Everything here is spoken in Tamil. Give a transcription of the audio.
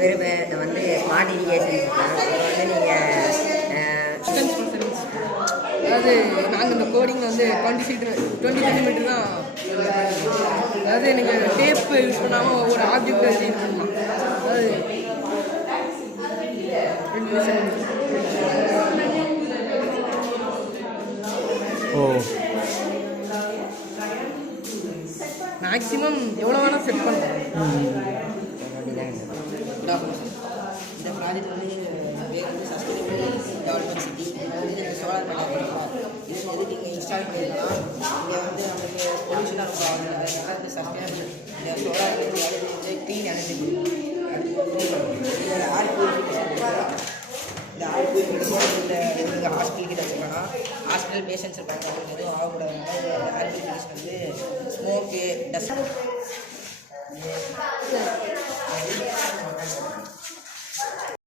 வந்து ஸ்மார்ட் இரிகேஷன் வந்து நீங்கள் அதாவது நாங்கள் இந்த கோடிங்கில் வந்து 20 சென்டிமீட்டர் தான். அதாவது நீங்கள் டேப்பு யூஸ் பண்ணாமல் ஒவ்வொரு ஆப்ஜெக்ட் வச்சு யூஸ் பண்ணலாம். அதாவது 20 சென்டிமீட்டர். மேக்ஸிமம் எவ்வளோ வேணால் செட் பண்ணலாம். இந்த ப்ராஜெக்ட் வந்து பேர் வந்து சஸ்டைனபிள் டெவலப்மெண்ட் சிட்டி. இது சோலார் பேனல் இது வந்து நீங்கள் இன்ஸ்டால் பண்ணிடலாம். இங்கே வந்து நம்மளுக்கு பொல்யூஷனாக ரொம்ப ஆகுது. அதனால வந்து சஸ்டைனபிள் இந்த சோலார் வந்து க்ளீன் எனர்ஜி இந்த ஆர் பியூரிஃபிகேஷன் இந்த ஆர் பியூரிஃபிகேஷன் நீங்கள் ஹாஸ்பிட்டல் கிட்ட வச்சுக்கலாம். ஹாஸ்பிட்டல் பேஷண்ட்ஸ் இருப்பாங்க, எதுவும் ஆகக்கூடாதுனால இந்த ஆர் பியூரிஃபிகேஷன் வந்து ஸ்மோக்கு டஸ்ட்